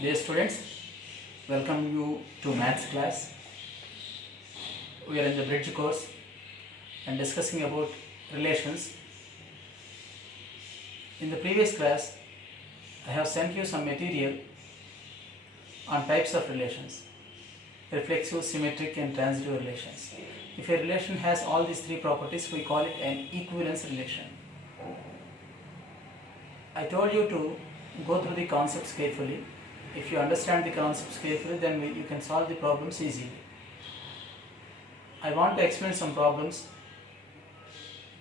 Dear students, welcome you to maths class. We are in the bridge course and discussing about relations. In the previous class, I have sent you some material on types of relations: reflexive, symmetric and transitive relations. If a relation has all these three properties, we call it an equivalence relation. I told you to go through the concepts carefully. If you understand the concepts carefully, then you can solve the problems easily. I want to explain some problems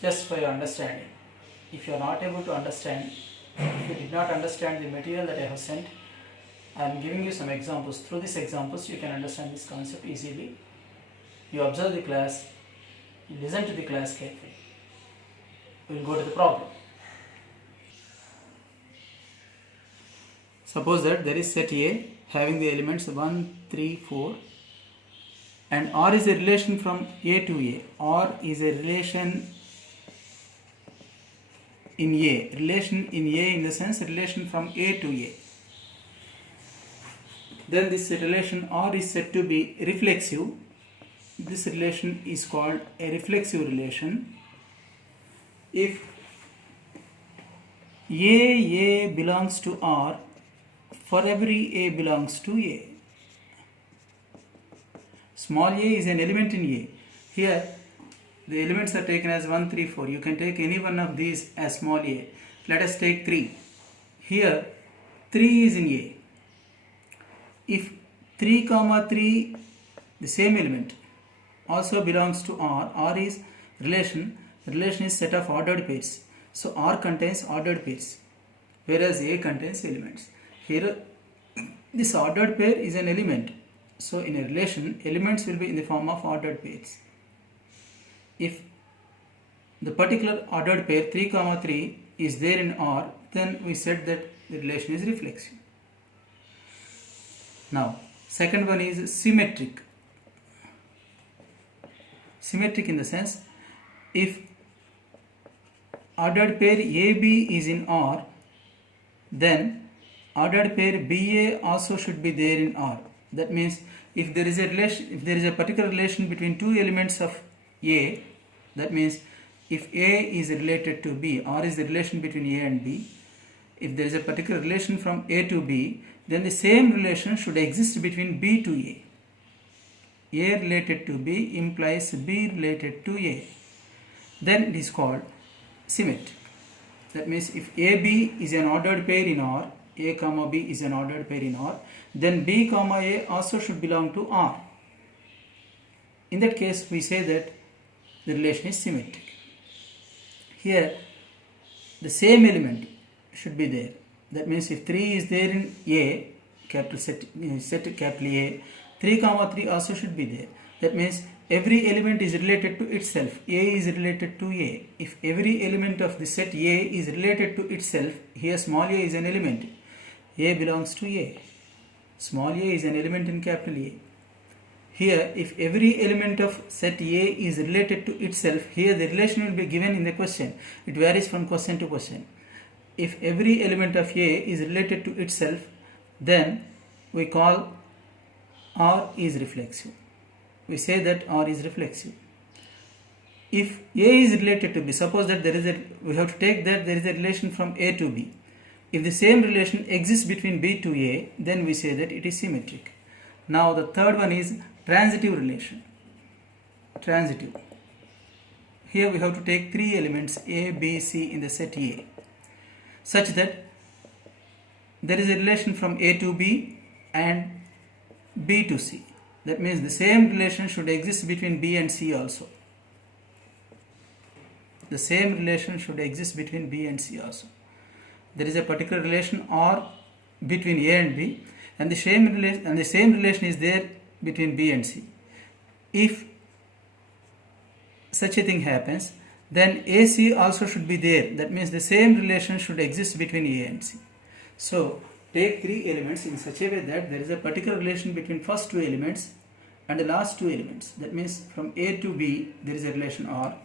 just for your understanding. If you are not able to understand, if you did not understand the material that I have sent, I am giving you some examples. Through these examples, you can understand this concept easily. You observe the class, you listen to the class carefully. We will go to the problem. Suppose that there is set A having the elements 1, 3, 4 and R is a relation from A to A. R is a relation in A. Relation in A in the sense relation from A to A. Then this relation R is said to be reflexive. This relation is called a reflexive relation if A belongs to R for every A belongs to A. Small a is an element in A. Here the elements are taken as 1, 3, 4. You can take any one of these as small a. Let us take 3. Here 3 is in A. If 3, 3, the same element also belongs to R, R is relation is set of ordered pairs. So R contains ordered pairs, whereas A contains elements. Here this ordered pair is an element. So in a relation, elements will be in the form of ordered pairs. If the particular ordered pair 3, 3 is there in R, then we said that the relation is reflexive. Now, second one is symmetric. Symmetric in the sense, if ordered pair AB is in R, then ordered pair BA also should be there in R. That means if there is a particular relation between two elements of A, that means if A is related to B, R is the relation between A and B. If there is a particular relation from A to B, then the same relation should exist between B to A. A related to B implies B related to A. Then it is called symmetric. That means if AB is an ordered pair in R, A, B is an ordered pair in R, then B, A also should belong to R. In that case, we say that the relation is symmetric. Here, the same element should be there. That means if 3 is there in A, set capital A, 3, 3 also should be there. That means every element is related to itself. A is related to A. If every element of the set A is related to itself, here small a is an element. A belongs to A. Small a is an element in capital A. Here, if every element of set A is related to itself, here the relation will be given in the question. It varies from question to question. If every element of A is related to itself, then we call R is reflexive. We say that R is reflexive. If A is related to B, suppose that we have to take that there is a relation from A to B. If the same relation exists between B to A, then we say that it is symmetric. Now the third one is transitive relation. Transitive. Here we have to take three elements A, B, C in the set A, such that there is a relation from A to B and B to C. That means the same relation should exist between B and C also. The same relation should exist between B and C also. There is a particular relation R between A and B, and the same relation is there between B and C. If such a thing happens, then AC also should be there. That means the same relation should exist between A and C. So take three elements in such a way that there is a particular relation between first two elements and the last two elements. That means from A to B there is a relation R.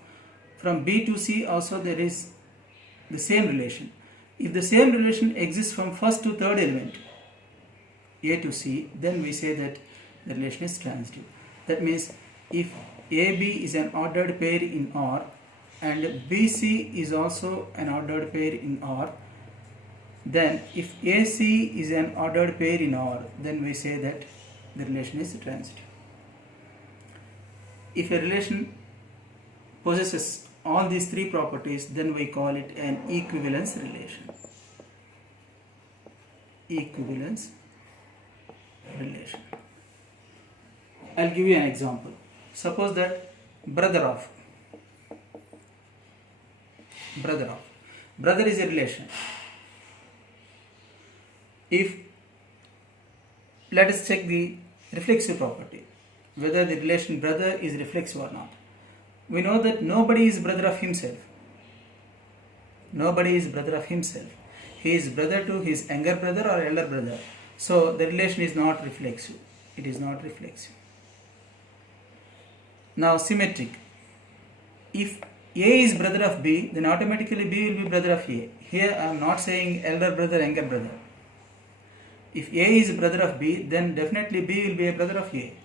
From B to C also there is the same relation. If the same relation exists from first to third element, A to C, then we say that the relation is transitive. That means if AB is an ordered pair in R and BC is also an ordered pair in R, then if AC is an ordered pair in R, then we say that the relation is transitive. If a relation possesses all these three properties, then we call it an equivalence relation. Equivalence relation. I'll give you an example. Suppose that brother is a relation. If, let us check the reflexive property, whether the relation brother is reflexive or not. We know that nobody is brother of himself. Nobody is brother of himself. He is brother to his younger brother or elder brother. So the relation is not reflexive. It is not reflexive. Now symmetric. If A is brother of B, then automatically B will be brother of A. Here I am not saying elder brother, younger brother. If A is brother of B, then definitely B will be a brother of A.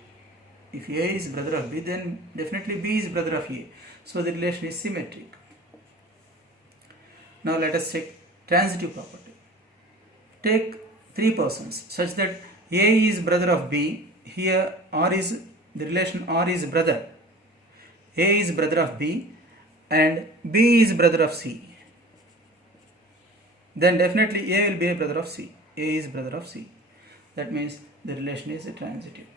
If A is brother of B, then definitely B is brother of A. So the relation is symmetric. Now let us check transitive property. Take three persons such that A is brother of B. Here R is the relation R is brother. A is brother of B and B is brother of C. Then definitely A will be a brother of C. A is brother of C. That means the relation is transitive.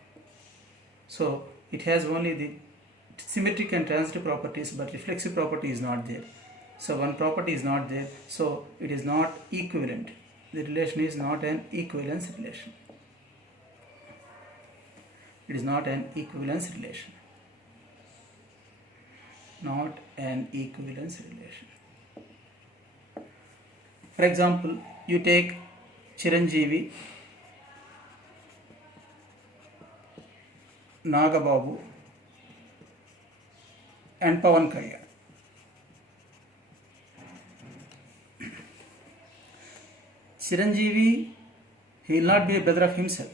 So it has only the symmetric and transitive properties, but reflexive property is not there. So one property is not there, so it is not equivalent. The relation is not an equivalence relation. It is not an equivalence relation. Not an equivalence relation. For example, you take Chiranjeevi, Nagababu and Pawan Kalyan. Chiranjeevi, he will not be a brother of himself.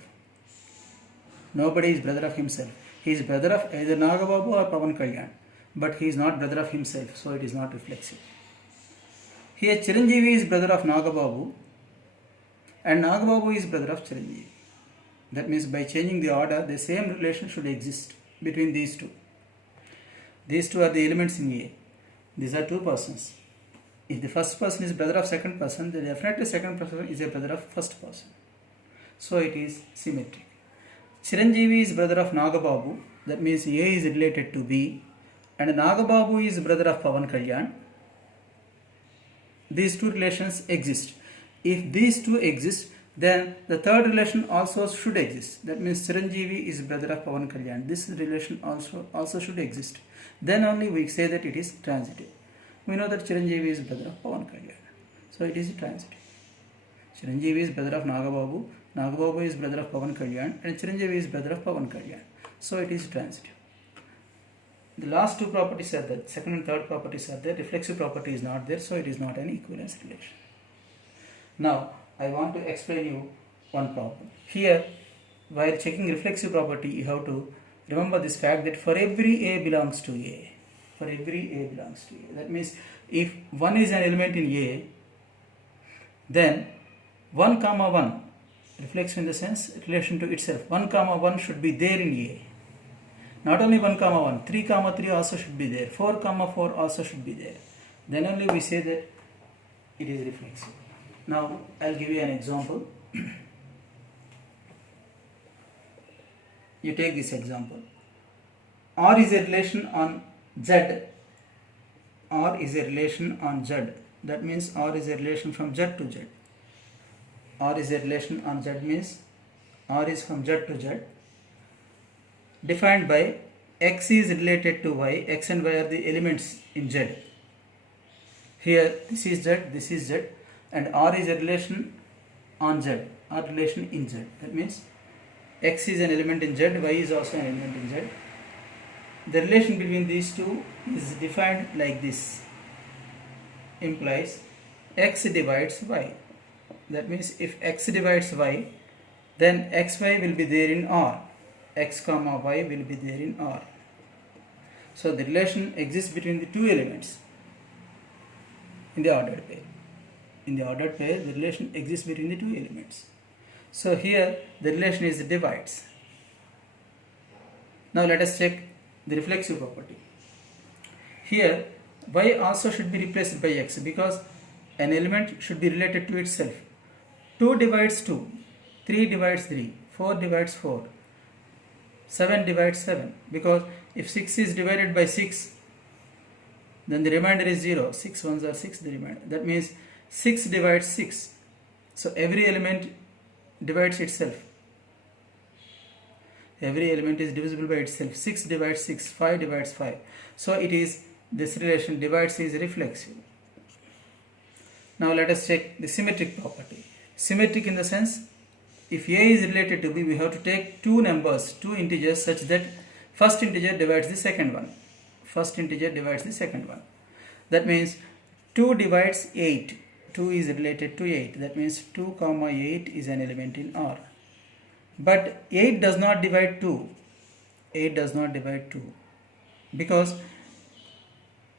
Nobody is brother of himself. He is brother of either Nagababu or Pawan Kalyan, but he is not brother of himself, so it is not reflexive. Here Chiranjeevi is brother of Nagababu and Nagababu is brother of Chiranjeevi. That means by changing the order, the same relation should exist between these two. These two are the elements in A. These are two persons. If the first person is brother of second person, then definitely second person is a brother of first person. So it is symmetric. Chiranjeevi is brother of Nagababu. That means A is related to B. And Nagababu is brother of Pawan Kalyan. These two relations exist. If these two exist, then the third relation also should exist. That means Chiranjeevi is brother of Pawan Kalyan. This relation also should exist. Then only we say that it is transitive. We know that Chiranjeevi is brother of Pawan Kalyan. So it is transitive. Chiranjeevi is brother of Nagababu. Nagababu is brother of Pawan Kalyan. And Chiranjeevi is brother of Pawan Kalyan. So it is transitive. The last two properties are there. Second and third properties are there. Reflexive property is not there. So it is not an equivalence relation. Now I want to explain you one problem. Here, while checking reflexive property, you have to remember this fact that for every A belongs to A. For every A belongs to A. That means if 1 is an element in A, then 1 comma 1 reflects in the sense relation to itself. 1 comma 1 should be there in A. Not only 1 comma 1, 3 comma 3 also should be there. 4 comma 4 also should be there. Then only we say that it is reflexive. Now I'll give you an example. You take this example. R is a relation on Z. R is a relation on Z. That means R is a relation from Z to Z. R is a relation on Z means R is from Z to Z. Defined by X is related to Y. X and Y are the elements in Z. Here this is Z, this is Z. And R is a relation on Z, or relation in Z. That means X is an element in Z, Y is also an element in Z. The relation between these two is defined like this. Implies X divides Y. That means if X divides Y, then xy will be there in R. X comma y will be there in R. So the relation exists between the two elements in the ordered pair. In the ordered pair, the relation exists between the two elements. So here the relation is divides. Now let us check the reflexive property. Here y also should be replaced by x because an element should be related to itself. 2 divides 2, 3 divides 3, 4 divides 4, 7 divides 7, because if 6 is divided by 6, then the remainder is 0. 6 ones are 6, the remainder. That means 6 divides 6. So every element divides itself. Every element is divisible by itself. 6 divides 6, 5 divides 5. So it is, this relation divides is reflexive. Now let us check the symmetric property. Symmetric in the sense, if a is related to b, we have to take two numbers, two integers, such that first integer divides the second one. First integer divides the second one. That means 2 divides 8. 2 is related to 8. That means 2 comma 8 is an element in R. But 8 does not divide 2. 8 does not divide 2. Because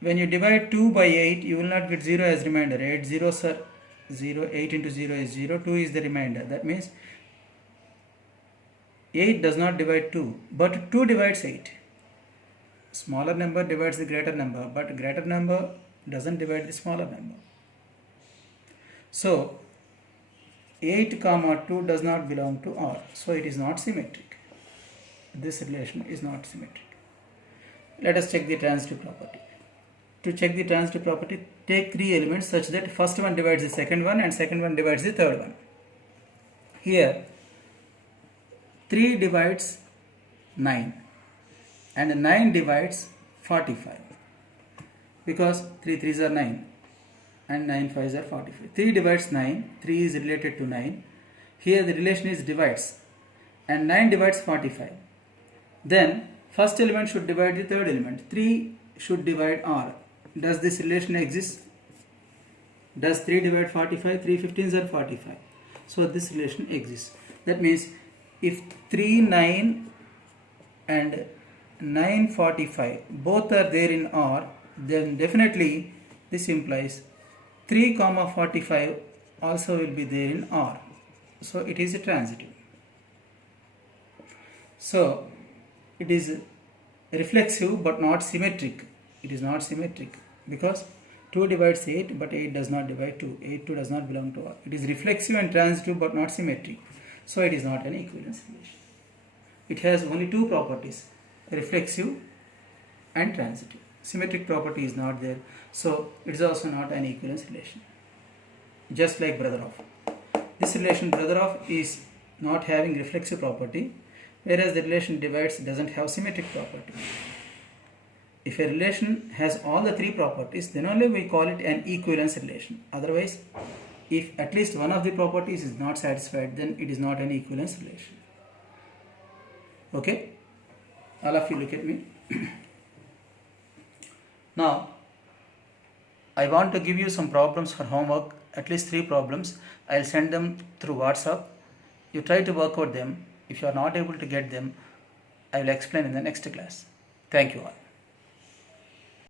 when you divide 2 by 8, you will not get 0 as remainder. 8 zeros are 0. 8 into 0 is 0. 2 is the remainder. That means 8 does not divide 2. But 2 divides 8. Smaller number divides the greater number. But greater number doesn't divide the smaller number. So 8 comma 2 does not belong to R. So it is not symmetric. This relation is not symmetric. Let us check the transitive property. To check the transitive property, take 3 elements such that first one divides the second one and second one divides the third one. Here 3 divides 9 and 9 divides 45, because 3 3s are 9 and 9 5s are 45. 3 divides 9, 3 is related to 9. Here the relation is divides and 9 divides 45. Then first element should divide the third element. 3 should divide R. Does this relation exist? Does 3 divide 45? 3 15s are 45. So this relation exists. That means if 3 9 and 9 45 both are there in R, then definitely this implies 3 comma 45 also will be there in R. So it is a transitive. So it is reflexive but not symmetric. It is not symmetric because 2 divides 8 but 8 does not divide 2. 8 2 does not belong to R. It is reflexive and transitive but not symmetric. So it is not an equivalence relation. It has only two properties, reflexive and transitive. Symmetric property is not there. So it is also not an equivalence relation. Just like brother of. This relation brother of is not having reflexive property, whereas the relation divides doesn't have symmetric property. If a relation has all the three properties, then only we call it an equivalence relation. Otherwise, if at least one of the properties is not satisfied, then it is not an equivalence relation. Okay? All of you look at me. Now, I want to give you some problems for homework, at least 3 problems. I'll send them through WhatsApp. You try to work out them. If you are not able to get them, I will explain in the next class. Thank you all.